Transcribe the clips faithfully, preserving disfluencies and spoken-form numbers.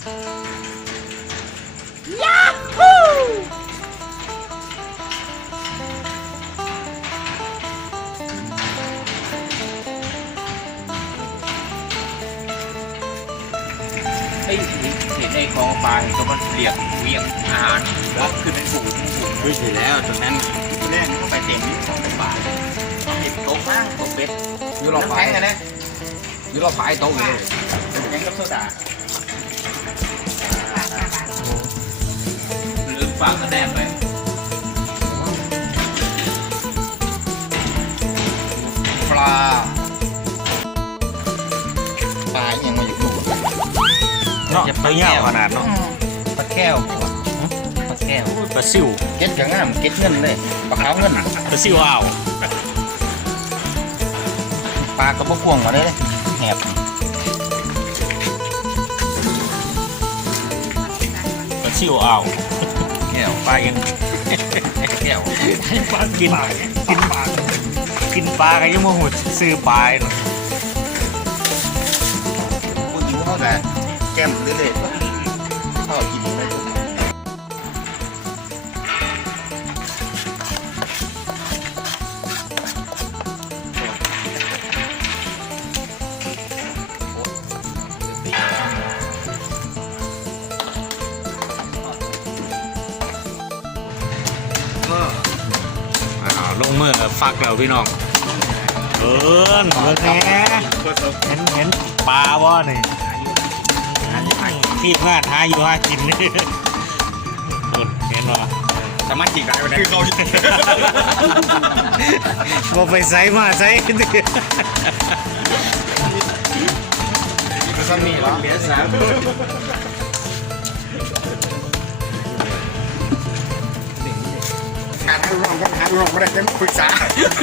ยาฮูไอ้เห็นไอ้คอปลาเห็นก็มันเรียกเวียงอาหารแล้วขึ้นเป็นฝูงฝูงเฮ้ยเสร็จแล้วตรงนั้นแรกมันไปเต็มนี่ต้องไปป่าเห็นโต๊ะบ้างโต๊ะเบ็ดยูโรน้ำไฟแข็งไงนะยูโรไฟโต๊ะเลยแข็งกับโซดาลืมฝากกระแนบไปปลาปลายังมาอยู่นู่นเนาะไปเงี้ยขนาดเนาะปลาแก้วปลาแก้วปลาซิวเก็ตอย่างงามเก็ตเงินเลยปลาขาวเงินปลาซิวอ้าวปลากระบอกพวงมาได้เลยแหบปลาซิวอ้าวแก้วปลายังแก้วปลากินกินปลากินปลากันยังโมโหซื้อปลาเนาะพูดถึงเขาแต่แก้มเรื่อยๆเขากินได้ทุกอ้าวลงมือฟักแล้วพี่น้องเอิ้นเบิ่งแหน่เห็นเห็นปลาบ่นี่ที่พลาดหาอยู่หากินนี่คนเห็นบ่สามารถจีกันได้คือเขาบ่ไปใส่มาใส่ดิก็ซ้ำนี่แล้วเหลือสามการให้ร้องก็หาร้องไม่ได้จะมาปรึกษา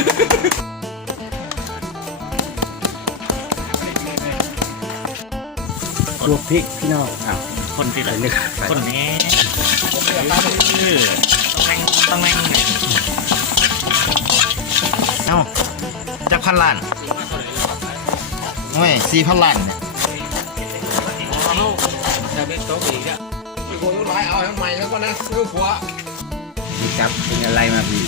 ตัวพริกพี่น้องอ้าวคนที่ไหนนึกคนนี้เออต้องแม่งต้องแม่งเนี่ยเอ้าจะพันล้านโอ้ยสี่พันล้านเนี่ยจะเป็นโต๊ะอีกอ่ะมีคนร้ายเอาทำไมแล้วก็นะซื้อผัวพี่จับเป็นอะไรมาพี่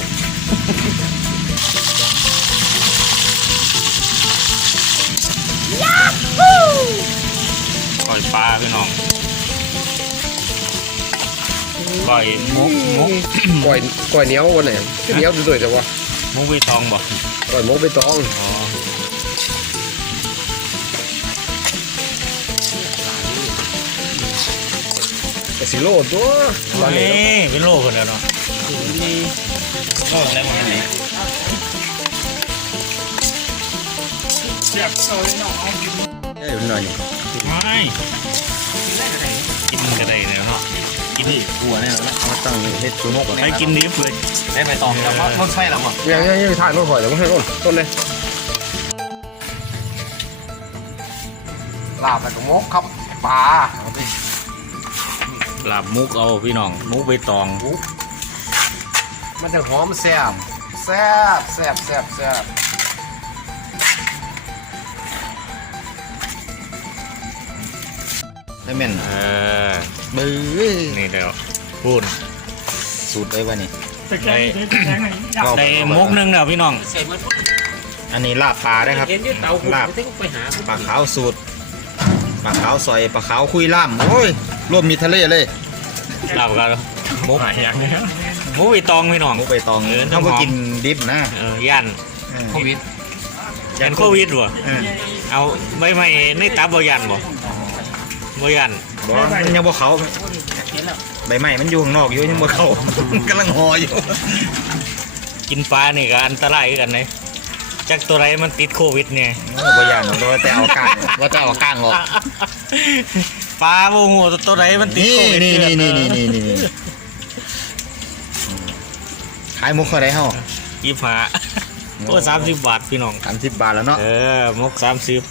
ปล่อยปลาพี่น้องปล่อยมุกมุกก่อยก่อยเหนียววันไหนเหนียวสวยๆแต่ว่ามุกใบตองบ่ก่อยหมกใบตองอ๋อกสิโลตัวตอนนี้นี่เป็นโลคนเดียวเนาะก็อะไรมาไหนเอ้ยหน่อยไม่กินก็ได้เลยเนาะกินผัวเนี่ยแล้วมาตั้งเฮ็ดซูโม่ก่อนใครกินดิบเลยได้ไปตองแล้วรถไฟแล้วมั้งยังยังยังถ่ายรถข่อยแต่ว่าให้ต้นต้นเลยลาบแล้วก็มกครับปลาลาบมุกเอาพี่น้องมุกใบตองมันจะหอมแซ่บแซ่บแซ่บแซ่บแซ่บได้แม่นเออบื้อนี่เดี๋ยวพูดสูตรได้วะนี่ได้ได้มุกหนึงเดี๋ยวพี่น้องเสร็จมันอันนี้ลาบปลาได้ครับเห็นที่เตาคุณไม่ต้องไปหาปลาขาวสูตรปลาขาวซอยปลาขาวคุยล่ามโอ้ยรวมมีทะเลเลยลาบกันมุกมุกใบตองพี่น้องมุกใบตองเออเขาไปกินดิบนะเออย่านโควิดย่านโควิดบ่เออเอาใบไม้ในตับบ่ย่านบ่บ่ย่านบอกว่ามันยังบ่เขาใบไม้มันอยู่ข้างนอกอยู่ยังบ่เขา กำลังห่ออยู่กินปลานี่ก็อันตรายคือกันเลยจากตัวไรมันติดโควิดเนี่ยเออบ่ย่านหรอกว่าแต่เอาก้างว่าแต่เอาก้างออกปลาโมโหตัวไรมันติดนี่โควิดนี่นี่นี่นี่นี่นี่ขายมุกเท่าไรเฮายี่ห้าโอ้สามสิบบาทพี่น้องสามสิบบาทแล้วเนาะเออมกสามสิบ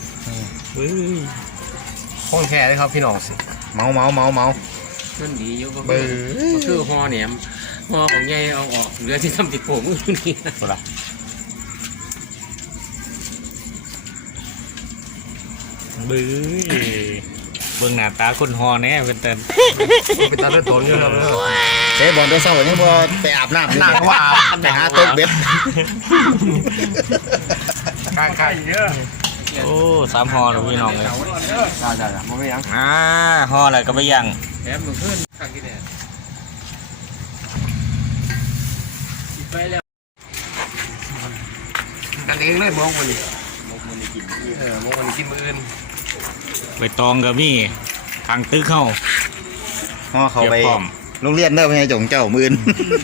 ห้องแท้เลยครับพี่น้องสิเมาเมาเมาเมามันดีอยู่ก็เบื้อคือห่อเนี่ยห่อของใหญ่เอาออกเหลือที่ทำติดผมนี่บื้อเบื้องหน้าตาคนฮอแน่เป็นเต้นเป็นตาเลือดตนอยู่ครับเตะบอลด้วยเศร้ายังบ่ไปอาบน้ำหนักว่าไปหาเต๊กเบ็ดข้างข้างเยอะโอ้สามฮอเลยพี่น้องเลยจ้าจ้าจ้าไม่ยังอ่าฮออะไรก็ไม่ยังแหมมึงขึ้นข้างที่เนี่ยไปแล้วกันเองเลยมองมันมองมันกินเออมองมันกินมืออื่นไปตองกับมี่ทางตึกเข้าห่อเขาไปเก็บพร้อมโรงเรียนเด้อไปให้จงเจ้ามื่น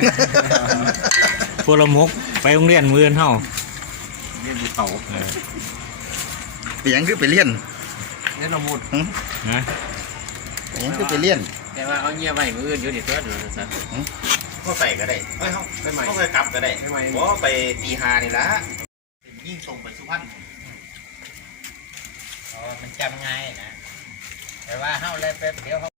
พวกละมกไปโรงเรียนมือนเฮาเรียนบุเต่าเออไปหยังคือไปเรียนเล่นละมุดนะไปหยังคือไปเรียนแต่ว่าเอาเงียบไว้มืออื่นอยู่ในตัวดูนะซะก็ไปก็ได้เฮ้ยเขาไปใหม่เขาไปกลับก็ได้ไปใหม่บ่ไปตีหานี่ละยิ่งส่งไปสุพรรณอ๋อมันจำง่ายนะแต่ว่าเฮาเลยไปเดี๋ยว